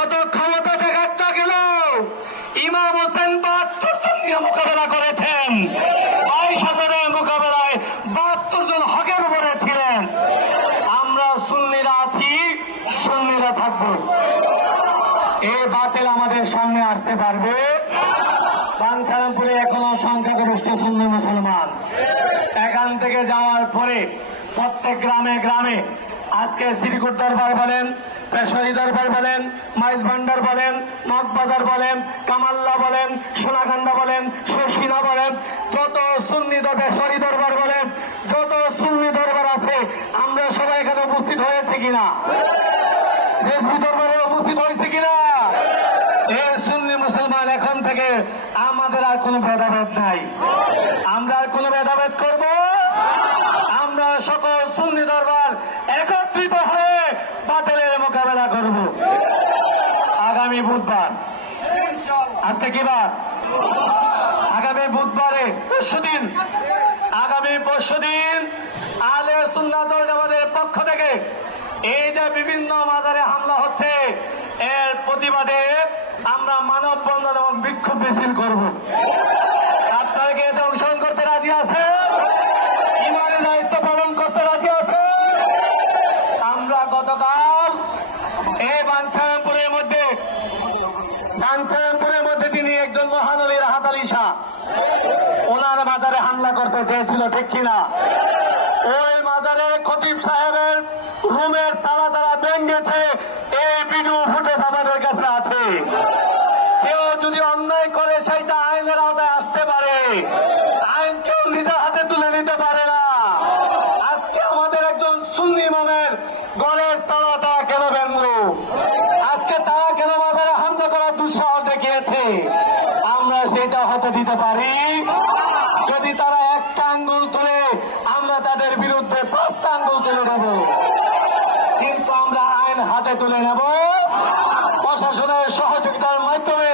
যত ক্ষমতা দেখাতে গেল ইমাম হোসেন 72 জন নিয়ে মোকাবেলা করেছেন। 22,000 মোকাবেলায় 72 জন হকের উপরে ছিলেন। আমরা সুন্নিরা আছি, সুন্নিরা থাকবো। এই বাতিল আমাদের সামনে আসতে পারবে? বাঞ্ছারামপুরে এখনো সংখ্যাগরিষ্ঠ সুন্নি মুসলমান। এখান থেকে যাওয়ার পরে প্রত্যেক গ্রামে গ্রামে আজকে শ্রীকুট দরবার বলেন, পেশারি দরবার বলেন, মাইজ ভান্ডার বলেন, মগবাজার বলেন, কামাল্লা বলেন, সোনাকান্দা বলেন, শশিনা বলেন, যত সুন্নি পেশারি দরবার বলেন, যত সুন্নি দরবার আছে আমরা সবাই এখানে উপস্থিত হয়েছে কিনা? রেজভি দরবারে উপস্থিত হয়েছে কিনা? এই সুন্নি মুসলমান এখন থেকে আমাদের আর কোনো ভেদাভেদ নাই। আমরা আর কোনো ভেদাভেদ করব? আমরা সকল সুন্নি দরবার একত্রিত হয়ে বাতিলের মোকাবেলা করব। আগামী বুধবার, আজকে কি বার? আগামী বুধবারে পরশুদিন, আগামী পরশুদিন আহলে সুন্নাত ওয়াল জামাতের পক্ষ থেকে এই যে বিভিন্ন মাজারে হামলা হচ্ছে এর প্রতিবাদে আমরা মানববন্ধন এবং বিক্ষোভ মিছিল করব। আপনারা কি এতে অংশগ্রহণ করতে রাজি আছেন? ইমানের দায়িত্ব পালন করতে রাজি আছেন? আমরা গতকাল এই বাঞ্ছারামপুরের মধ্যে তিনি একজন মহানবী রাহাত আলী শাহ ওনার মাজারে হামলা করতে চেয়েছিল, ঠিক কিনা? ওই মাজারে খতিব সাহেবের রুমের তালা তালা ভেঙেছে, এই ভিডিও ফুটেজ আমাদের কাছে আছে। কেউ যদি অন্যায় করে সেইটা আইনের আওতায় আসতে পারে, আইন কেউ নিজের হাতে তুলে নিতে পারে না। আজকে আমাদের একজন সুন্নি ইমামের গড়ের তালা তারা কেন ভেঙলো? আজকে তারা কেন মাজারে হামলা করার দুঃসাহস দেখিয়েছে? আমরা সেটা হতে দিতে পারি? যদি তারা একটা আঙ্গুল তুলে আমরা তাদের বিরুদ্ধে 5টা আঙ্গুল তুলে দেব, কিন্তু আমরা আইন হাতে তুলে নেব। প্রশাসনের সহযোগিতার মাধ্যমে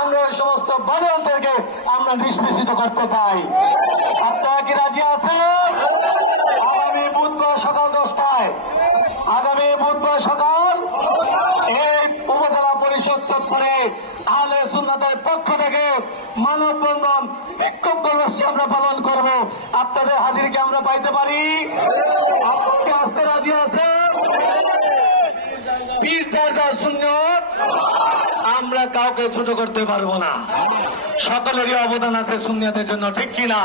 আমরা এই সমস্ত বাদলদেরকে আমরা নিষ্পেষিত করতে চাই। আপনারা কি রাজি আছেন? আগামী বুধবার সকাল 10টায়, আগামী বুধবার সকাল এই উপজেলা পরিষদ চত্বরে আহলে সুন্নাতের পক্ষ থেকে মানববন্ধন বিক্ষোভ কর্মসূচি আমরা পালন করব। আপনাদের হাজিরকে আমরা পাইতে পারি? আপনাকে আসতে রাজি আছেন? পীর দরগাহ সুন্নত আমরা কাউকে ছোট করতে পারবো না। সকলেরই অবদান আছে সুন্নিয়তের জন্য, ঠিক কিনা?